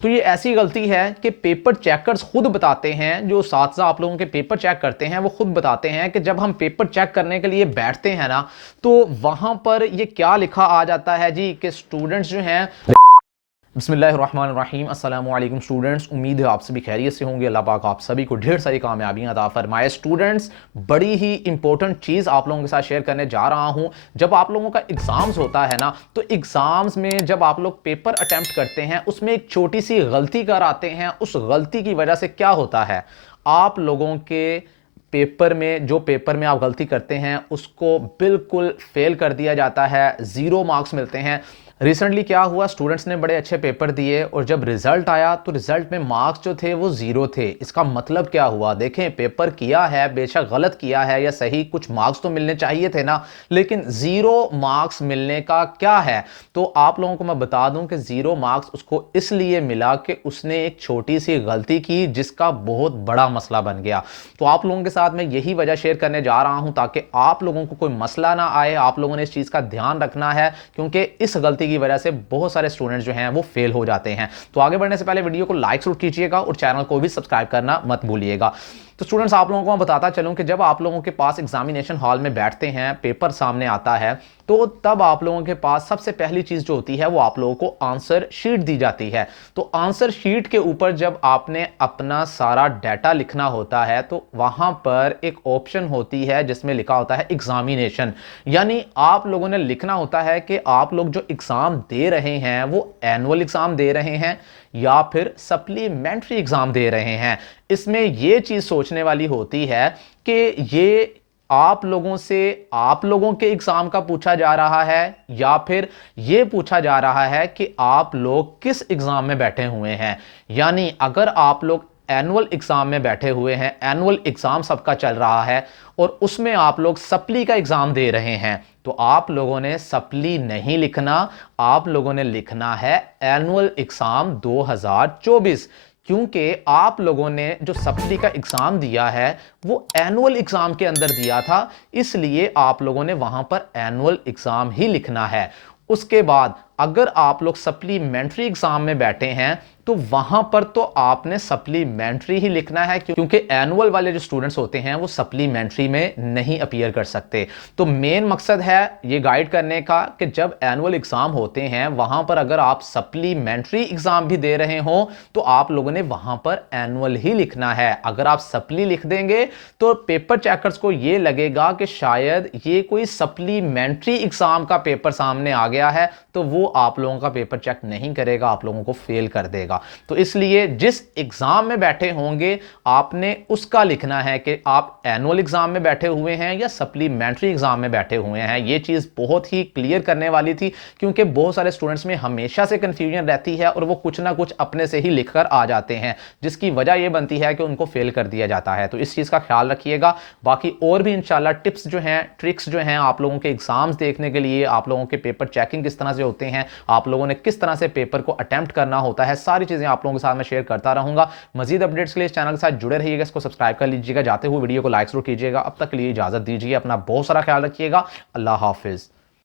तो ये ऐसी गलती है कि पेपर चेकर्स खुद बताते हैं, जो साथी आप लोगों के पेपर चेक करते हैं वो खुद बताते हैं कि जब हम पेपर चेक करने के लिए बैठते हैं ना, तो वहां पर ये क्या लिखा आ जाता है जी कि स्टूडेंट्स जो हैं। बिस्मिल्लाहिर्रहमानिर्रहीम, अस्सलामु अलैकुम स्टूडेंट्स। उम्मीद है आप सभी खैरियत से होंगे। अल्लाह पाक आप सभी को ढेर सारी कामयाबियां अता फरमाए। स्टूडेंट्स, बड़ी ही इंपॉर्टेंट चीज़ आप लोगों के साथ शेयर करने जा रहा हूं। जब आप लोगों का एग्ज़ाम्स होता है ना, तो एग्ज़ाम्स में जब आप लोग पेपर अटेम्प्ट करते हैं उसमें एक छोटी सी गलती कर आते हैं। उस गलती की वजह से क्या होता है, आप लोगों के पेपर में, जो पेपर में आप गलती करते हैं उसको बिल्कुल फेल कर दिया जाता है, 0 मार्क्स मिलते हैं। रिसेंटली क्या हुआ, स्टूडेंट्स ने बड़े अच्छे पेपर दिए और जब रिजल्ट आया तो रिजल्ट में मार्क्स जो थे वो 0 थे। इसका मतलब क्या हुआ, देखें पेपर किया है, बेशक गलत किया है या सही, कुछ मार्क्स तो मिलने चाहिए थे ना, लेकिन 0 मार्क्स मिलने का क्या है। तो आप लोगों को मैं बता दूं कि 0 मार्क्स उसको इसलिए मिला कि उसने एक छोटी सी गलती की जिसका बहुत बड़ा मसला बन गया। तो आप लोगों के साथ मैं यही वजह शेयर करने जा रहा हूं ताकि आप लोगों को कोई मसला ना आए। आप लोगों ने इस चीज का ध्यान रखना है क्योंकि इस गलती की वजह से बहुत सारे स्टूडेंट्स जो हैं वो फेल हो जाते हैं। तो आगे बढ़ने से पहले वीडियो को लाइक जरूर कीजिएगा और चैनल को भी सब्सक्राइब करना मत भूलिएगा। तो स्टूडेंट्स, आप लोगों को मैं बताता चलूं कि जब आप लोगों के पास एग्जामिनेशन हॉल में बैठते हैं, पेपर सामने आता है, तो तब आप लोगों के पास सबसे पहली चीज जो होती है वो आप लोगों को आंसर शीट दी जाती है। तो आंसर शीट के ऊपर जब आपने अपना सारा डाटा लिखना होता है तो वहां पर एक ऑप्शन होती है जिसमें लिखा होता है एग्जामिनेशन। यानी आप लोगों ने लिखना होता है कि आप लोग जो एग्जाम दे रहे हैं वो एनुअल एग्जाम दे रहे हैं या फिर सप्लीमेंट्री एग्जाम दे रहे हैं। इसमें यह चीज सोचने वाली होती है कि ये आप लोगों से आप लोगों के एग्जाम का पूछा जा रहा है या फिर यह पूछा जा रहा है कि आप लोग किस एग्जाम में बैठे हुए हैं। यानी अगर आप लोग एनुअल एग्जाम में बैठे हुए हैं, एनुअल एग्जाम सबका चल रहा है और उसमें आप लोग सप्ली का एग्जाम दे रहे हैं, तो आप लोगों ने सप्ली नहीं लिखना, आप लोगों ने लिखना है एनुअल एग्जाम 2024। क्योंकि आप लोगों ने जो सप्ली का एग्जाम दिया है वो एनुअल एग्जाम के अंदर दिया था, इसलिए आप लोगों ने वहां पर एनुअल एग्जाम ही लिखना है। उसके बाद अगर आप लोग सप्लीमेंट्री एग्जाम में बैठे हैं तो वहां पर तो आपने सप्लीमेंट्री ही लिखना है, क्योंकि एनुअल वाले जो स्टूडेंट्स होते हैं वो सप्लीमेंट्री में नहीं अपीयर कर सकते। तो मेन मकसद है ये गाइड करने का कि जब एनुअल एग्जाम होते हैं वहां पर अगर आप सप्लीमेंट्री एग्जाम भी दे रहे हो तो आप लोगों ने वहां पर एनुअल ही लिखना है। अगर आप सप्ली लिख देंगे तो पेपर चेकर्स को ये लगेगा कि शायद ये कोई सप्लीमेंट्री एग्जाम का पेपर सामने आ गया है, तो वो आप लोगों का पेपर चेक नहीं करेगा, आप लोगों को फेल कर देगा। तो इसलिए जिस एग्जाम में बैठे होंगे आपने उसका लिखना है कि आप एनुअल एग्जाम में बैठे हुए हैं या सप्लीमेंट्री एग्जाम में बैठे हुए हैं। यह चीज बहुत ही क्लियर करने वाली थी क्योंकि बहुत सारे स्टूडेंट्स में हमेशा से कंफ्यूजन रहती है और वो कुछ ना कुछ अपने से ही लिखकर आ जाते हैं, जिसकी वजह यह बनती है कि उनको फेल कर दिया जाता है। तो इस चीज का ख्याल रखिएगा। बाकी और भी इंशाल्लाह टिप्स जो हैं, ट्रिक्स जो हैं आप लोगों के एग्जाम्स देखने के लिए, आप लोगों के पेपर चेकिंग किस तरह से होते हैं, आप लोगों ने किस तरह से पेपर को अटेम्प्ट करना होता है, सारी चीजें आप लोगों के साथ मैं शेयर करता रहूंगा। मजीद अपडेट्स के लिए इस चैनल के साथ जुड़े रहिएगा, इसको सब्सक्राइब कर लीजिएगा, जाते हुए वीडियो को लाइक जरूर कीजिएगा। अब तक के लिए इजाजत दीजिए, अपना बहुत सारा ख्याल रखिएगा। अल्लाह हाफिज।